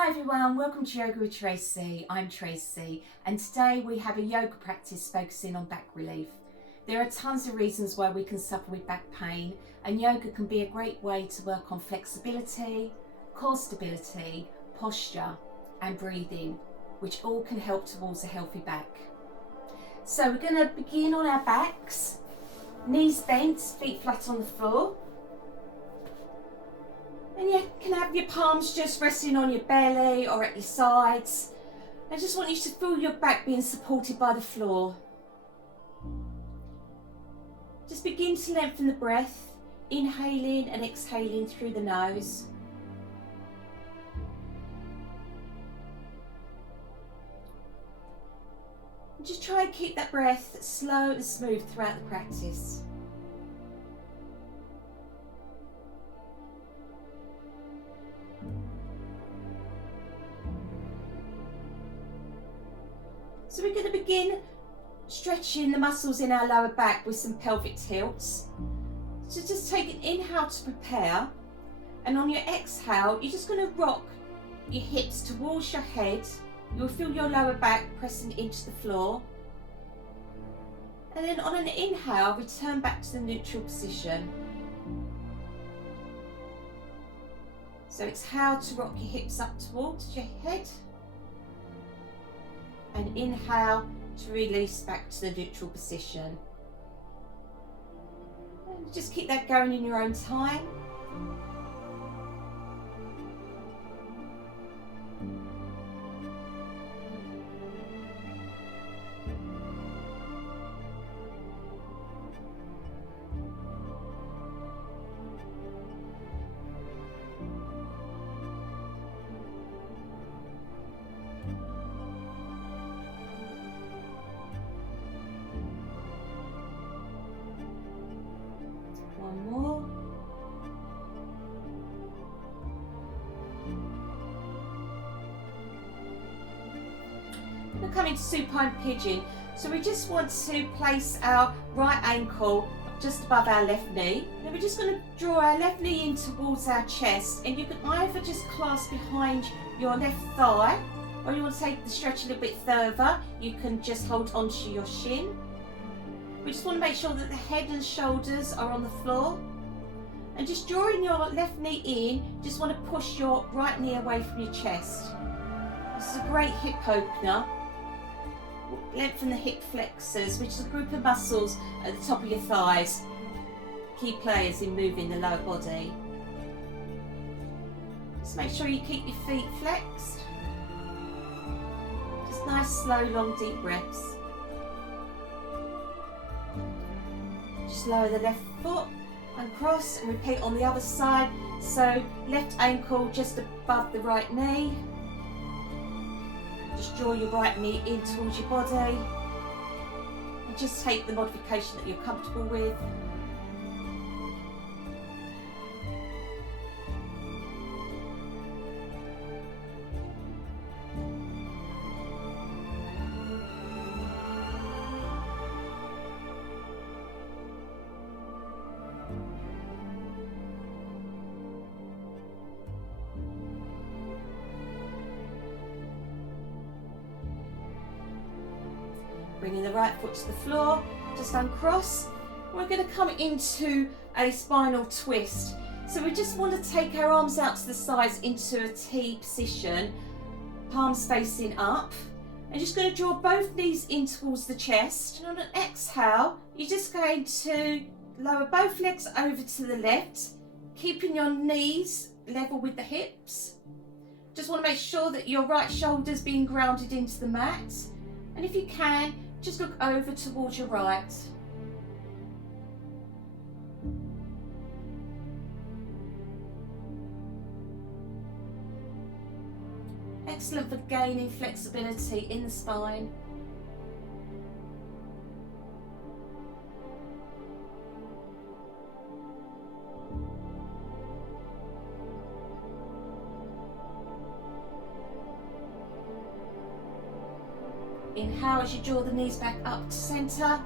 Hi everyone, welcome to Yoga with Tracy. I'm Tracy and today we have a yoga practice focusing on back relief. There are tons of reasons why we can suffer with back pain, and yoga can be a great way to work on flexibility, core stability, posture and breathing, which all can help towards a healthy back. So we're going to begin on our backs, knees bent, feet flat on the floor. And you can have your palms just resting on your belly or at your sides. I just want you to feel your back being supported by the floor. Just begin to lengthen the breath, inhaling and exhaling through the nose. And just try and keep that breath slow and smooth throughout the practice. So we're going to begin stretching the muscles in our lower back with some pelvic tilts. So just take an inhale to prepare, and on your exhale you're just going to rock your hips towards your head. You'll feel your lower back pressing into the floor, and then on an inhale return back to the neutral position. So exhale to rock your hips up towards your head, and inhale to release back to the neutral position. And just keep that going in your own time. One more. We're coming to supine pigeon. So we just want to place our right ankle just above our left knee. Now we're just going to draw our left knee in towards our chest, and you can either just clasp behind your left thigh, or you want to take the stretch a little bit further, you can just hold onto your shin. We just want to make sure that the head and shoulders are on the floor, and just drawing your left knee in, just want to push your right knee away from your chest. This is a great hip opener. Lengthen the hip flexors, which is a group of muscles at the top of your thighs, key players in moving the lower body. Just make sure you keep your feet flexed. Just nice, slow, long, deep breaths. Just lower the left foot and cross, and repeat on the other side. So left ankle just above the right knee. Just draw your right knee in towards your body, and just take the modification that you're comfortable with. Bringing the right foot to the floor, just uncross. We're going to come into a spinal twist. So we just want to take our arms out to the sides into a T position, palms facing up. And just going to draw both knees in towards the chest. And on an exhale, you're just going to lower both legs over to the left, keeping your knees level with the hips. Just want to make sure that your right shoulder's being grounded into the mat. And if you can, just look over towards your right. Excellent for gaining flexibility in the spine. Inhale as you draw the knees back up to centre,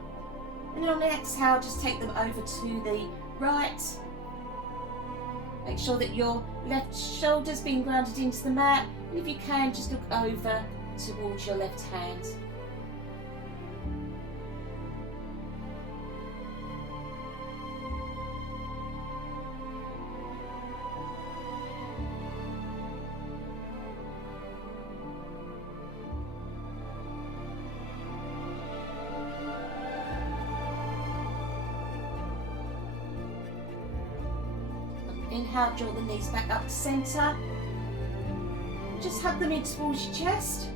and then on the exhale just take them over to the right. Make sure that your left shoulder's being grounded into the mat, And if you can, just look over towards your left hand. Inhale, draw the knees back up to centre. Just hug them in towards your chest.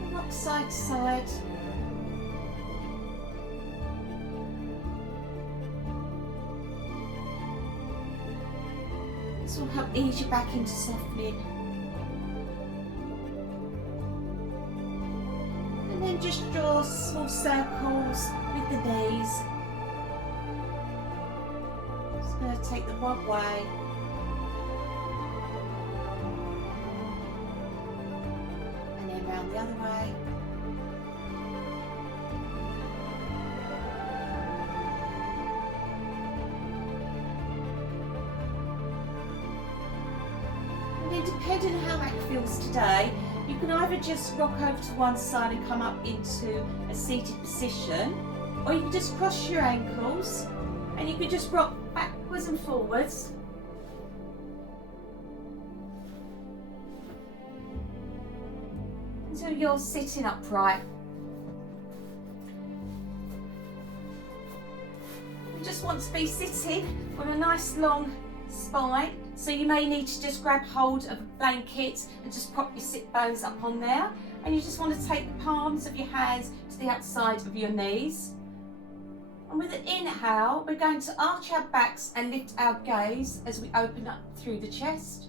And rock side to side. This will help ease you back into softening. And then just draw small circles with the knees. Going to take them one way and then round the other way. And then depending on how that feels today, you can either just rock over to one side and come up into a seated position, or you can just cross your ankles and you can just rock backwards and forwards. Until you're sitting upright. You just want to be sitting on a nice long spine, so you may need to just grab hold of a blanket and just prop your sit bones up on there, and you just want to take the palms of your hands to the outside of your knees. And with an inhale, we're going to arch our backs and lift our gaze as we open up through the chest.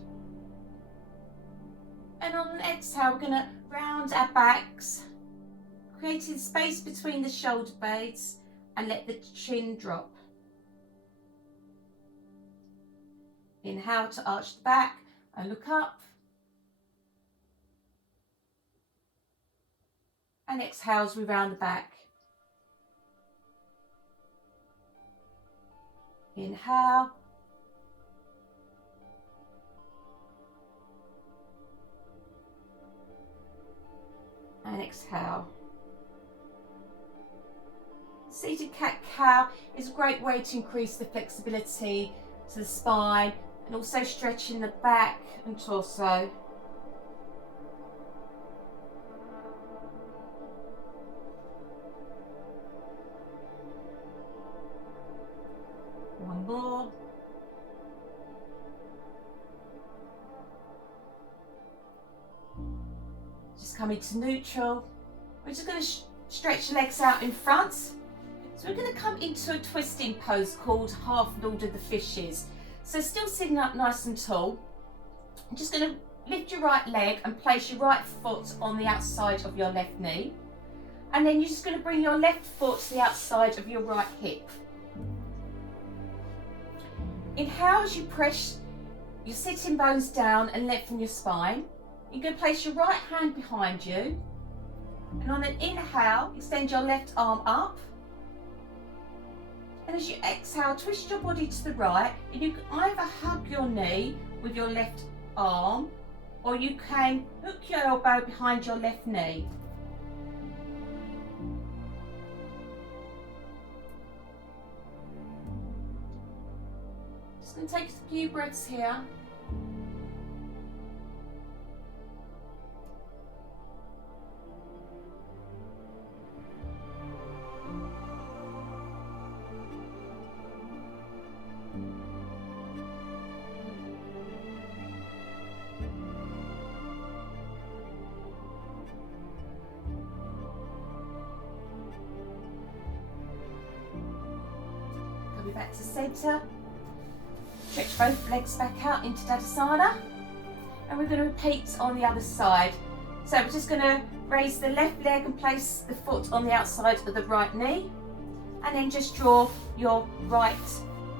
And on an exhale, we're going to round our backs, creating space between the shoulder blades, and let the chin drop. Inhale to arch the back and look up. And exhale as we round the back. Inhale. And exhale. Seated cat-cow is a great way to increase the flexibility to the spine and also stretching the back and torso. One more. Just coming to neutral. We're just going to stretch the legs out in front. So we're going to come into a twisting pose called Half Lord of the Fishes. So still sitting up nice and tall. I'm just going to lift your right leg and place your right foot on the outside of your left knee. And then you're just going to bring your left foot to the outside of your right hip. Inhale as you press your sitting bones down and lengthen your spine. You're going to place your right hand behind you. And on an inhale, extend your left arm up. And as you exhale, twist your body to the right. And you can either hug your knee with your left arm, or you can hook your elbow behind your left knee. Just going to take a few breaths here. Coming back to centre. Stretch both legs back out into Tadasana, and we're going to repeat on the other side. So we're just going to raise the left leg and place the foot on the outside of the right knee, and then just draw your right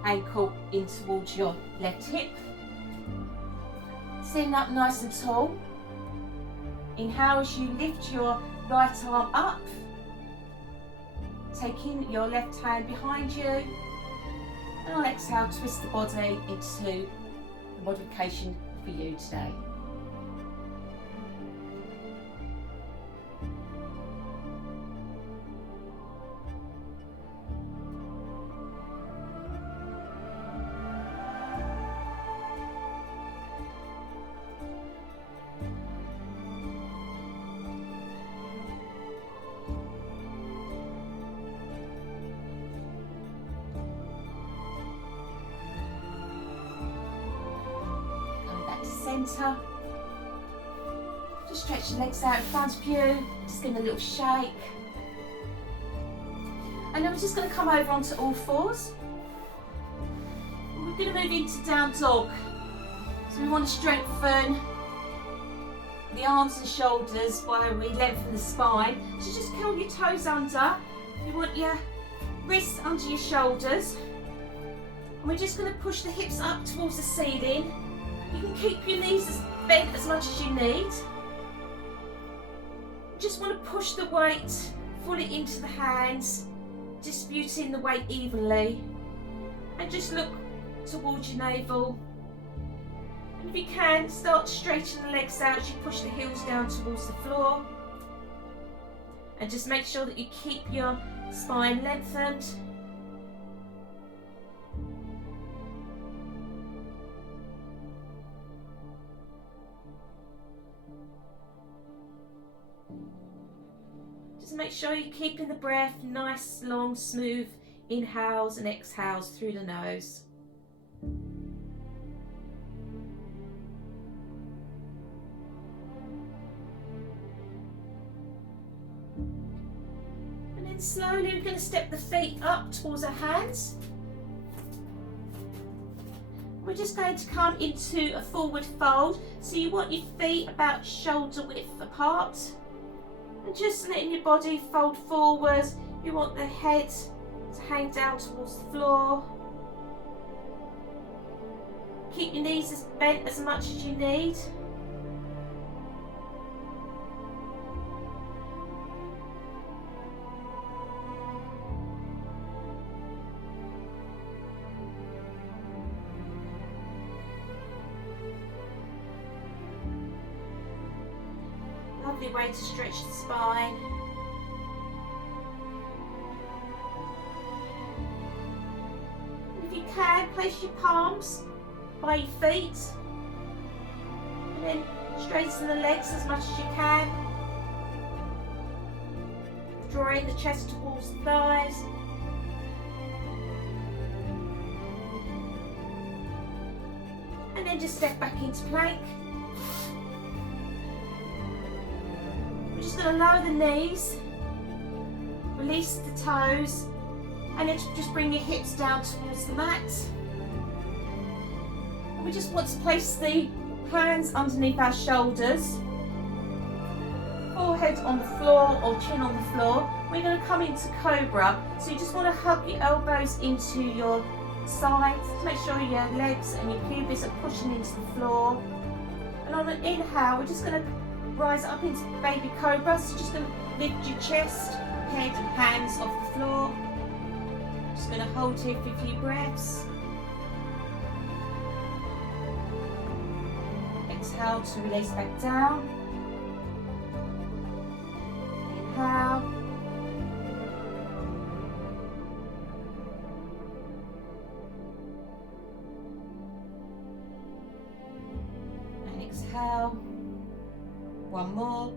ankle in towards your left hip. Sitting up nice and tall. Inhale as you lift your right arm up, taking your left hand behind you. And on exhale, twist the body into the modification for you today. Centre. Just stretch your legs out in front of you, just give them a little shake. And then we're just going to come over onto all fours. And we're going to move into down dog. So we want to strengthen the arms and shoulders while we lengthen the spine. So just curl your toes under. You want your wrists under your shoulders. And we're just going to push the hips up towards the ceiling. You can keep your knees bent as much as you need. Just want to push the weight fully into the hands, distributing the weight evenly. And just look towards your navel. And if you can, start straightening the legs out as you push the heels down towards the floor. And just make sure that you keep your spine lengthened. Just make sure you're keeping the breath nice, long, smooth inhales and exhales through the nose. And then slowly we're going to step the feet up towards our hands. We're just going to come into a forward fold. So you want your feet about shoulder width apart. And just letting your body fold forward. You want the head to hang down towards the floor. Keep your knees as bent as much as you need. Lovely way to stretch the spine. If you can, place your palms by your feet and then straighten the legs as much as you can. Drawing the chest towards the thighs. And then just step back into plank. Just going to lower the knees, release the toes, and then just bring your hips down towards the mat. And we just want to place the hands underneath our shoulders, forehead on the floor or chin on the floor. We're going to come into Cobra, so you just want to hug your elbows into your sides, make sure your legs and your pubis are pushing into the floor. And on an inhale, we're just going to rise up into baby cobra, so just going to lift your chest, head and hands off the floor. Just going to hold here for a few breaths. Exhale to release back down. Inhale. And exhale. One more.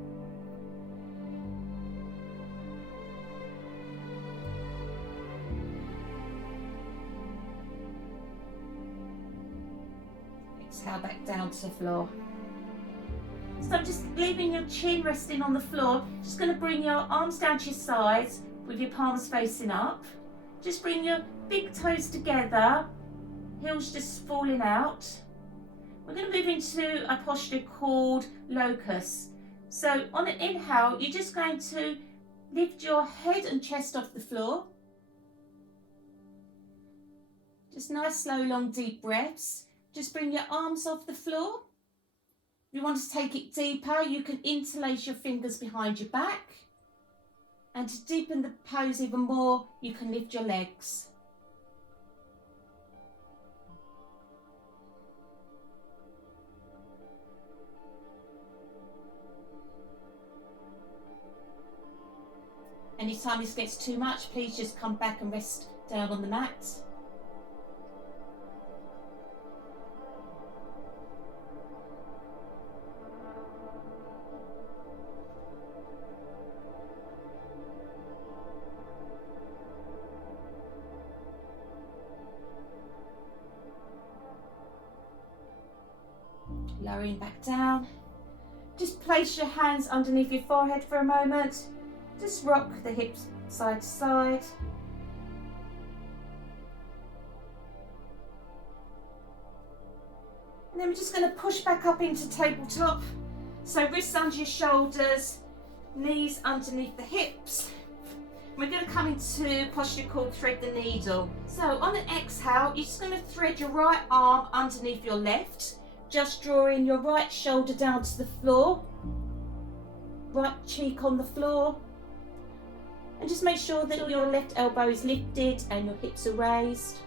Exhale back down to the floor. So I'm just leaving your chin resting on the floor. Just going to bring your arms down to your sides with your palms facing up. Just bring your big toes together, heels just falling out. We're going to move into a posture called locust. So on an inhale, you're just going to lift your head and chest off the floor. Just nice, slow, long, deep breaths. Just bring your arms off the floor. If you want to take it deeper, you can interlace your fingers behind your back. And to deepen the pose even more, you can lift your legs. Anytime this gets too much, please just come back and rest down on the mat. Lowering back down. Just place your hands underneath your forehead for a moment. Just rock the hips side to side. And then we're just going to push back up into tabletop. So wrists under your shoulders, knees underneath the hips. We're going to come into posture called thread the needle. So on an exhale, you're just going to thread your right arm underneath your left. Just drawing your right shoulder down to the floor, right cheek on the floor, and just make sure that your left elbow is lifted and your hips are raised.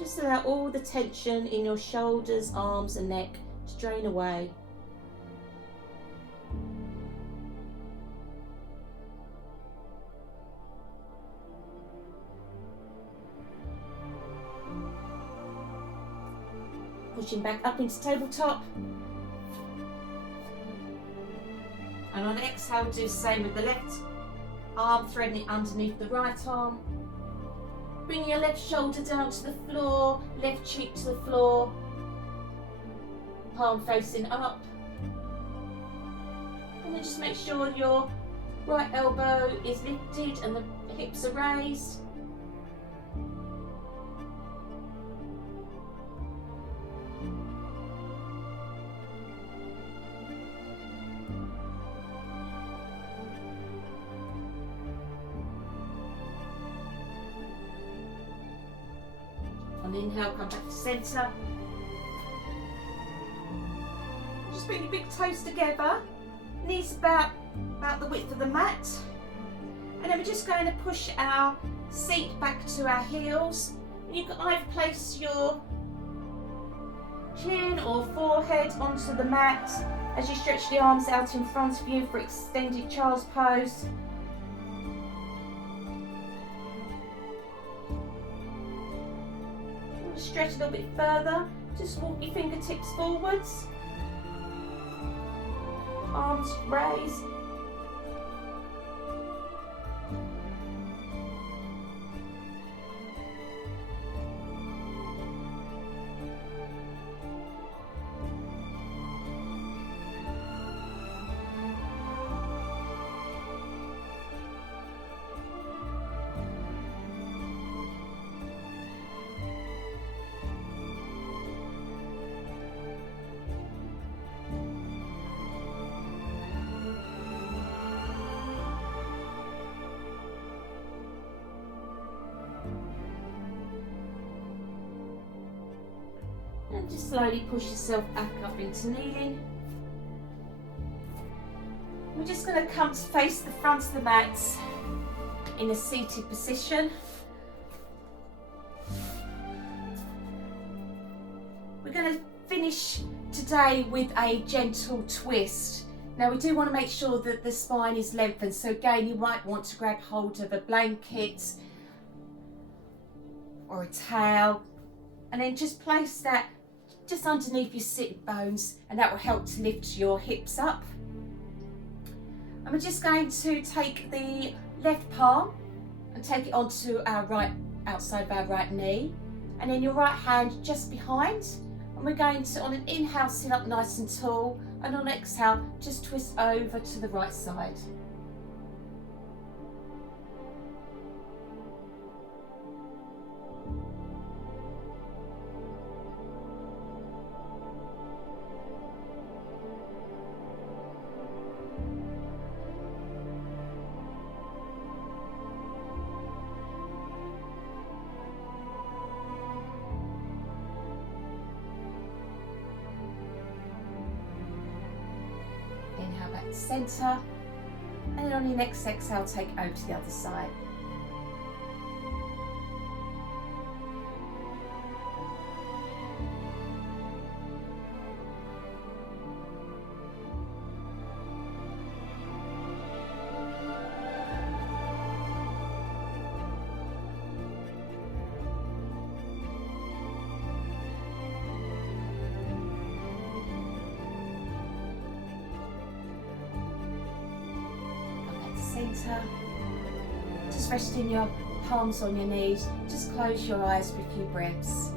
Just allow all the tension in your shoulders, arms and neck to drain away. Pushing back up into tabletop. And on exhale, do the same with the left arm, threading it underneath the right arm. Bring your left shoulder down to the floor, left cheek to the floor, palm facing up. And then just make sure your right elbow is lifted and the hips are raised. On inhale, come back to centre. Just bring your big toes together, knees about the width of the mat. And then we're just going to push our seat back to our heels. You can either place your chin or forehead onto the mat as you stretch the arms out in front of you for extended child's pose. Stretch a little bit further, just walk your fingertips forwards, arms raised. And just slowly push yourself back up into kneeling. We're just going to come to face the front of the mat in a seated position. We're going to finish today with a gentle twist. Now we do want to make sure that the spine is lengthened, so again you might want to grab hold of a blanket or a towel and then just place that just underneath your sit bones, and that will help to lift your hips up. And we're just going to take the left palm and take it onto our right outside of our right knee, and then your right hand just behind. And we're going to, on an inhale, sit up nice and tall, and on exhale, just twist over to the right side. Inhale back to centre, and then on your next exhale, take over to the other side. center. Just resting your palms on your knees. Just close your eyes for a few breaths.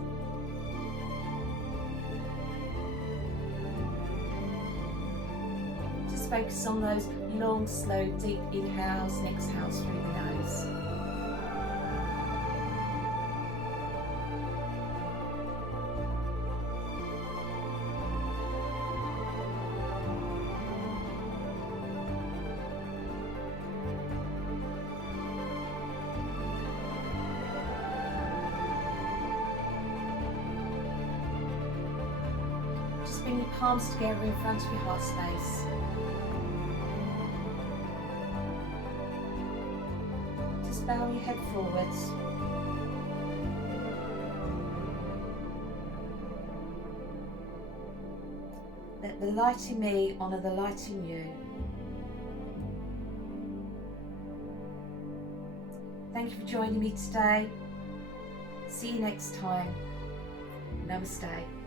Just focus on those long, slow, deep inhales and exhales through the nose. Just bring your palms together in front of your heart space. Just bow your head forwards. Let the light in me honour the light in you. Thank you for joining me today. See you next time. Namaste.